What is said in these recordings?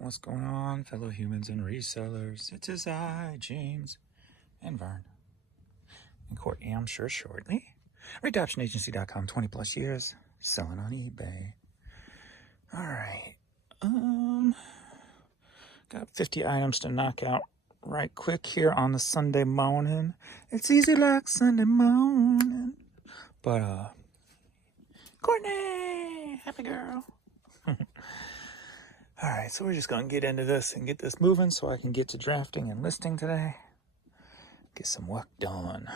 What's going on, fellow humans and resellers? It is I, James, and Vern. And Courtney, I'm sure shortly. ReadOptionAgency.com, 20 plus years, selling on eBay. Alright. Got 50 items to knock out right quick here on the Sunday morning. It's easy like Sunday morning. But, Courtney! Happy girl! Alright, so we're just going to get into this and get this moving so I can get to drafting and listing today. Get some work done.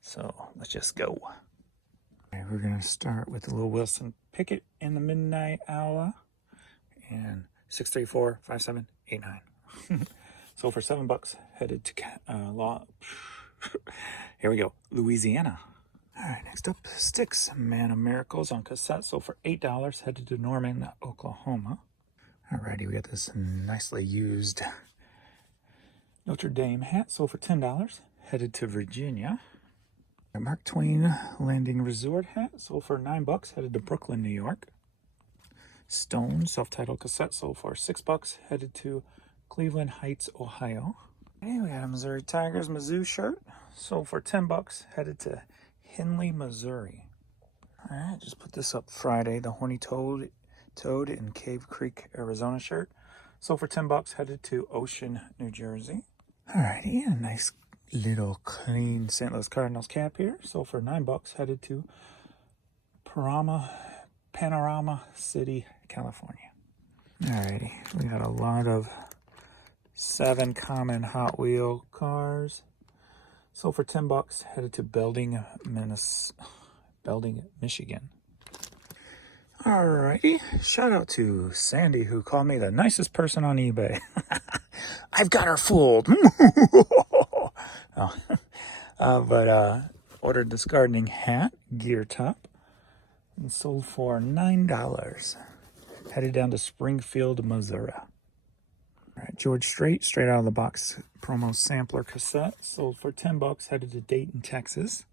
So, let's just go. Alright, we're going to start with the little Wilson Pickett in the midnight hour. And 634-5789. So for $7, headed to here we go, Louisiana. Alright, next up, Sticks, Man of Miracles on cassette. So for $8, headed to Norman, Oklahoma. Alrighty, we got this nicely used Notre Dame hat. Sold for $10, headed to Virginia. A Mark Twain Landing Resort hat. Sold for $9, headed to Brooklyn, New York. Stone self-titled cassette. Sold for $6, headed to Cleveland Heights, Ohio. Okay, we got a Missouri Tigers Mizzou shirt. Sold for $10, headed to Henley, Missouri. Alright, just put this up Friday. The Horny Toad in Cave Creek, Arizona shirt. Sold for $10, headed to Ocean, New Jersey. Alrighty, a nice little clean St. Louis Cardinals cap here. Sold for $9, headed to Panorama City, California. Alrighty, we got a lot of 7 common Hot Wheel cars. Sold for $10, headed to Belding, Michigan. Alrighty, shout out to Sandy, who called me the nicest person on eBay. I've got her fooled. Ordered this gardening hat, gear top, and sold for $9. Headed down to Springfield, Missouri. Alright, George Strait out of the box promo sampler cassette. Sold for $10, headed to Dayton, Texas.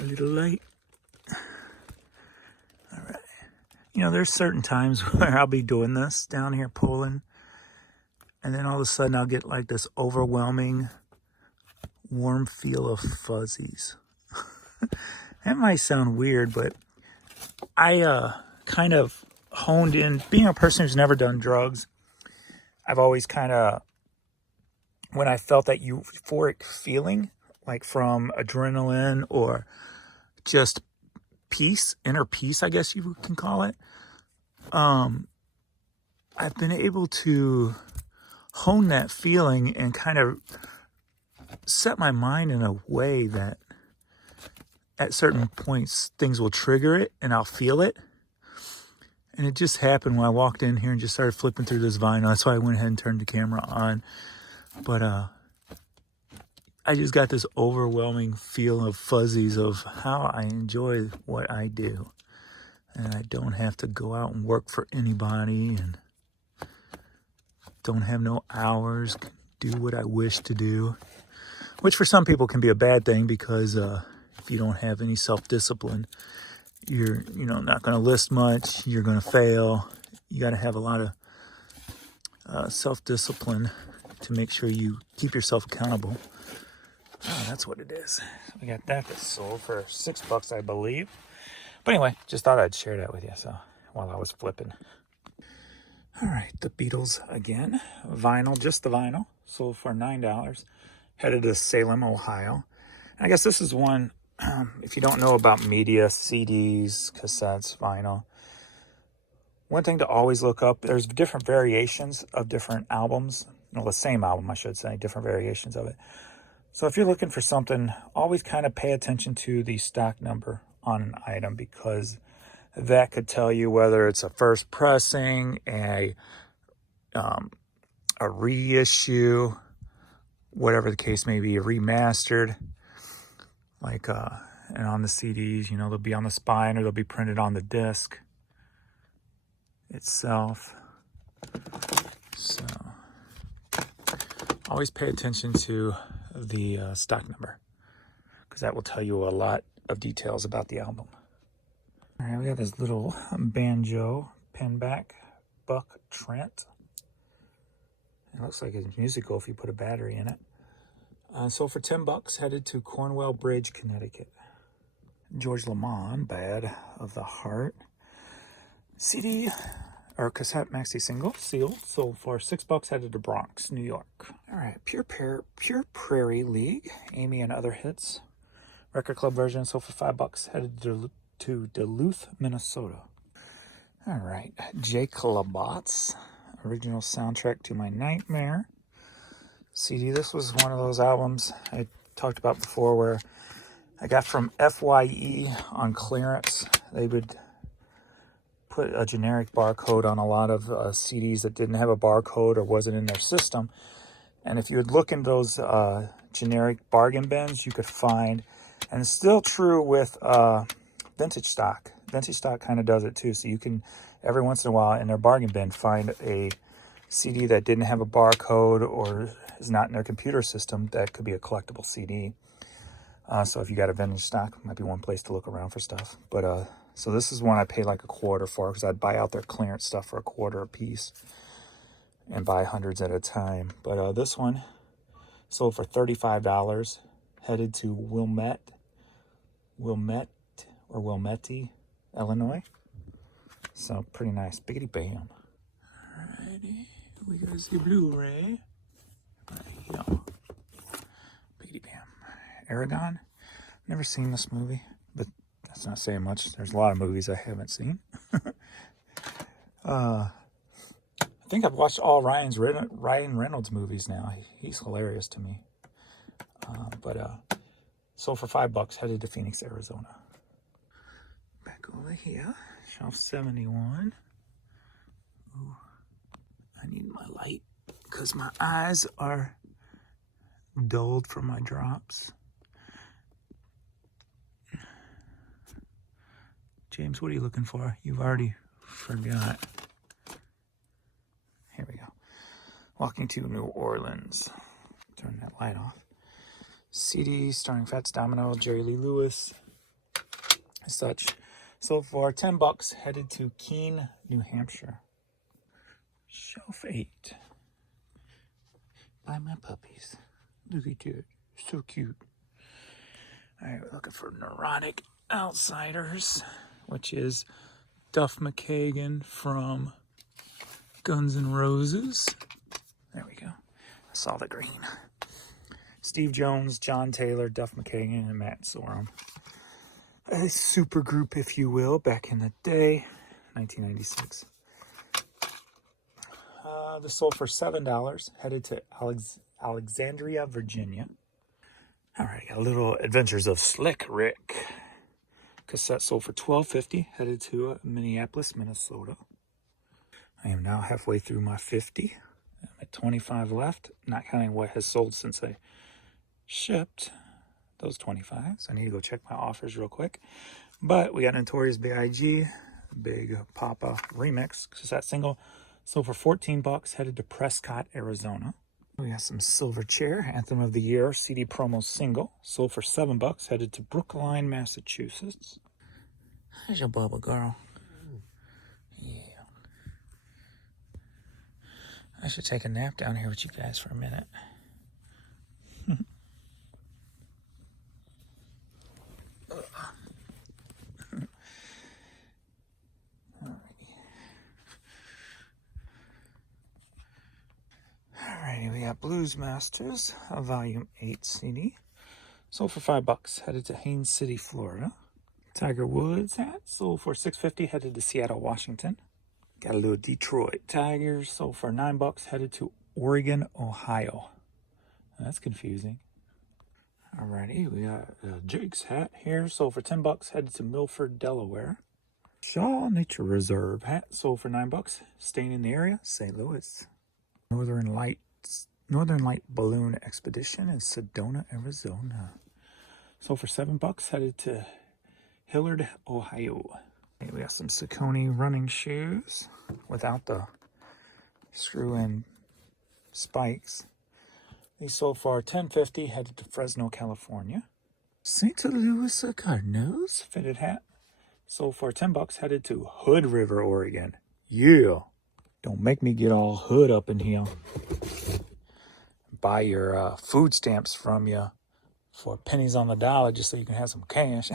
A little light. Alright. You know, there's certain times where I'll be doing this down here pulling, and then all of a sudden I'll get like this overwhelming warm feel of fuzzies. That might sound weird, but I kind of honed in, being a person who's never done drugs, I've always kind of, when I felt that euphoric feeling, like from adrenaline or just peace, inner peace, I guess you can call it, I've been able to hone that feeling and kind of set my mind in a way that at certain points things will trigger it and I'll feel it. And it just happened when I walked in here and just started flipping through this vinyl. That's why I went ahead and turned the camera on. But I just got this overwhelming feel of fuzzies of how I enjoy what I do. And I don't have to go out and work for anybody and don't have no hours, do what I wish to do. Which for some people can be a bad thing because if you don't have any self-discipline, you're not going to list much, you're going to fail. You got to have a lot of self-discipline to make sure you keep yourself accountable. Oh, that's what it is. We got that sold for $6, I believe. But anyway, just thought I'd share that with you. So while I was flipping. All right, the Beatles again. Vinyl, just the vinyl, sold for $9. Headed to Salem, Ohio. And I guess this is one, if you don't know about media, CDs, cassettes, vinyl, one thing to always look up, there's different variations of different albums. Well, the same album, I should say, different variations of it. So if you're looking for something, always kind of pay attention to the stock number on an item, because that could tell you whether it's a first pressing, a reissue, whatever the case may be, a remastered. Like, and on the CDs, they'll be on the spine or they'll be printed on the disc itself. So always pay attention to the stock number, because that will tell you a lot of details about the album. All right, we got this little banjo pinback Buck Trent It looks like it's musical if you put a battery in it. Sold for $10, headed to Cornwall Bridge, Connecticut. George Lamond, Bad of the Heart. CD or cassette maxi single, sealed, sold for $6, headed to Bronx, New York. All right, Pure Prairie League, Amy and Other Hits. Record club version, sold for $5, headed to Duluth, Minnesota. All right, Jake Labott's original soundtrack to My Nightmare. CD, this was one of those albums I talked about before where I got from FYE on clearance. They would put a generic barcode on a lot of CDs that didn't have a barcode or wasn't in their system. And if you would look in those generic bargain bins, you could find, and it's still true with vintage stock. Vintage stock kind of does it too. So you can, every once in a while in their bargain bin, find a CD that didn't have a barcode or is not in their computer system that could be a collectible CD. So if you got a vintage stock, it might be one place to look around for stuff. But so this is one I paid like $1 for because I'd buy out their clearance stuff for $1 a piece and buy hundreds at a time. But this one sold for $35, headed to Wilmette, Illinois. So pretty nice. Biggity bam. Alrighty, we got the Blu-ray right here. Biggity bam. Aragon. Never seen this movie, but that's not saying much. There's a lot of movies I haven't seen. I think I've watched all Ryan Reynolds movies now. He's hilarious to me. Sold for $5, headed to Phoenix, Arizona. Back over here, shelf 71. Ooh, I need my light because my eyes are dulled from my drops. James, what are you looking for? You've already forgot. Here we go. Walking to New Orleans. Turn that light off. CD starring Fats Domino, Jerry Lee Lewis, as such. Sold for $10, headed to Keene, New Hampshire. Shelf 8. Buy my puppies. Look at that. So cute. Alright, we're looking for Neurotic Outsiders, which is Duff McKagan from Guns N' Roses. There we go. I saw the green. Steve Jones, John Taylor, Duff McKagan, and Matt Sorum. A super group, if you will, back in the day, 1996. This sold for $7, headed to Alexandria, Virginia. All right, got a little Adventures of Slick Rick. Cassette sold for $12.50, headed to Minneapolis, Minnesota. I am now halfway through my 50. I'm at 25 left, not counting what has sold since I shipped those 25s. I need to go check my offers real quick. But we got Notorious B.I.G., Big Papa Remix, cassette single, sold for $14, headed to Prescott, Arizona. We got some Silverchair, Anthem of the Year, CD promo single, sold for $7, headed to Brookline, Massachusetts. There's your bubble girl. Yeah. I should take a nap down here with you guys for a minute. Alrighty, we got Blues Masters, a Volume 8 CD. Sold for $5, headed to Haines City, Florida. Tiger Woods hat, sold for $6.50, headed to Seattle, Washington. Got a little Detroit Tigers, sold for $9, headed to Oregon, Ohio. That's confusing. Alrighty, we got Jake's hat here, sold for $10, headed to Milford, Delaware. Shaw Nature Reserve hat, sold for $9, staying in the area, St. Louis. Northern Light Balloon Expedition in Sedona, Arizona. Sold for $7, headed to Hillard, Ohio. Okay, we got some Saucony running shoes without the screw-in spikes. These sold for $10.50, headed to Fresno, California. St. Louis Cardinals fitted hat, sold for $10, headed to Hood River, Oregon. Yeah. Don't make me get all hood up in here. buy your food stamps from you for pennies on the dollar just so you can have some cash.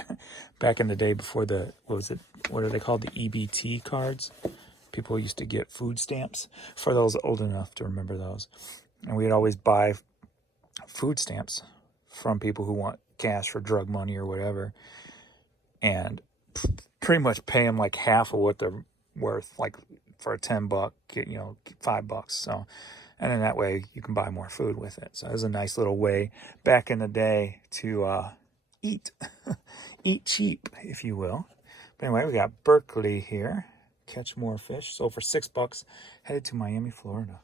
Back in the day before the, what are they called? The EBT cards. People used to get food stamps, for those old enough to remember those. And we'd always buy food stamps from people who want cash for drug money or whatever, and pretty much pay them like half of what they're worth, like for a $10, $5. So, and then that way you can buy more food with it. So it was a nice little way back in the day to eat, eat cheap, if you will. But anyway, we got Berkeley here. Catch more fish. So for $6, headed to Miami, Florida.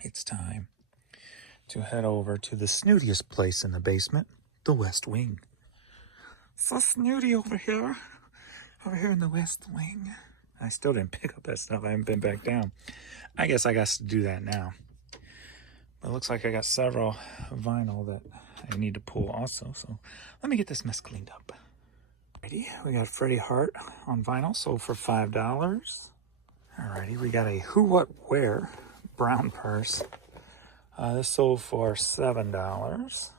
It's time to head over to the snootiest place in the basement, the West Wing. So snooty over here in the West Wing. I still didn't pick up that stuff. I haven't been back down. I guess I got to do that now. But it looks like I got several vinyl that I need to pull also. So let me get this mess cleaned up. Alrighty, we got Freddie Hart on vinyl, sold for $5. Alrighty, we got a Who What Wear brown purse. This sold for $7.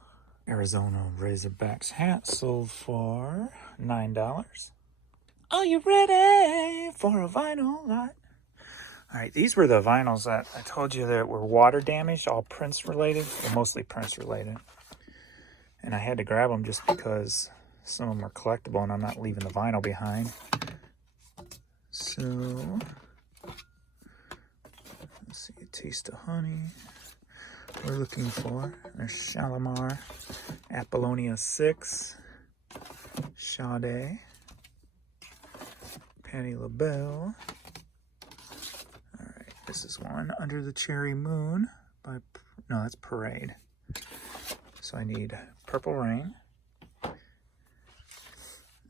Arizona Razorbacks hat sold for $9. Are you ready for a vinyl lot? All right, these were the vinyls that I told you that were water damaged, all Prince related, or mostly Prince related. And I had to grab them just because some of them are collectible and I'm not leaving the vinyl behind. So, let's see, Taste of Honey. We're looking for there's Shalimar, Apollonia 6, Sade, Patti LaBelle. Alright, this is one, Under the Cherry Moon by, no, that's Parade. So I need Purple Rain.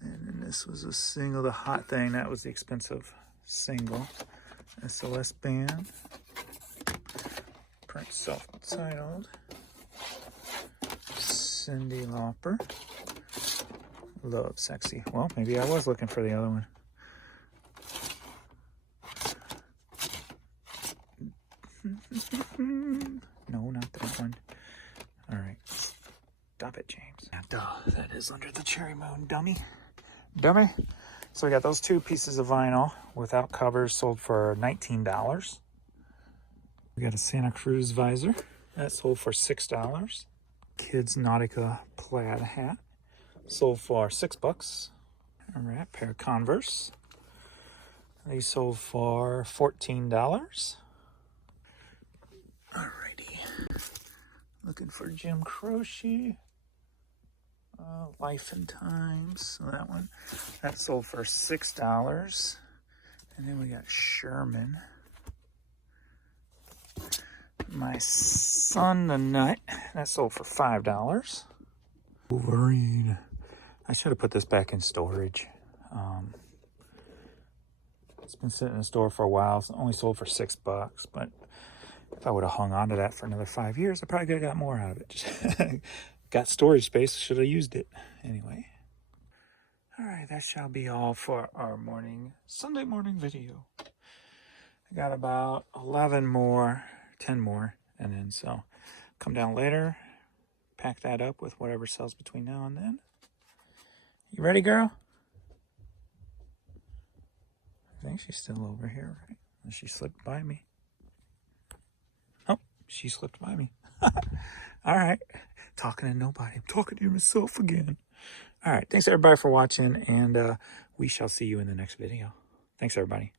And then this was a single, the hot thing, that was the expensive single. SOS Band. Prince self-titled. Cyndi Lauper. Love Sexy. Well, maybe I was looking for the other one. No, not that one. Alright. Stop it, James. Duh, that is Under the Cherry Moon, dummy. Dummy. So we got those two pieces of vinyl without covers, sold for $19. We got a Santa Cruz visor. That sold for $6. Kids Nautica plaid hat. Sold for $6. Alright, pair of Converse. These sold for $14. Alrighty. Looking for Jim Croce. Life and Times. So that one. That sold for $6. And then we got Sherman. My Son the Nut. That sold for $5. Wolverine. I should have put this back in storage. It's been sitting in the store for a while. It's only sold for $6, but if I would have hung on to that for another 5 years, I probably could have got more out of it. Got storage space, should have used it. Anyway. Alright, that shall be all for our Sunday morning video. I got about 11 more, 10 more, and then so come down later, pack that up with whatever sells between now and then. You ready, girl? I think she's still over here, right? She slipped by me. Oh, she slipped by me. All right. Talking to nobody. I'm talking to myself again. All right. Thanks, everybody, for watching, and we shall see you in the next video. Thanks, everybody.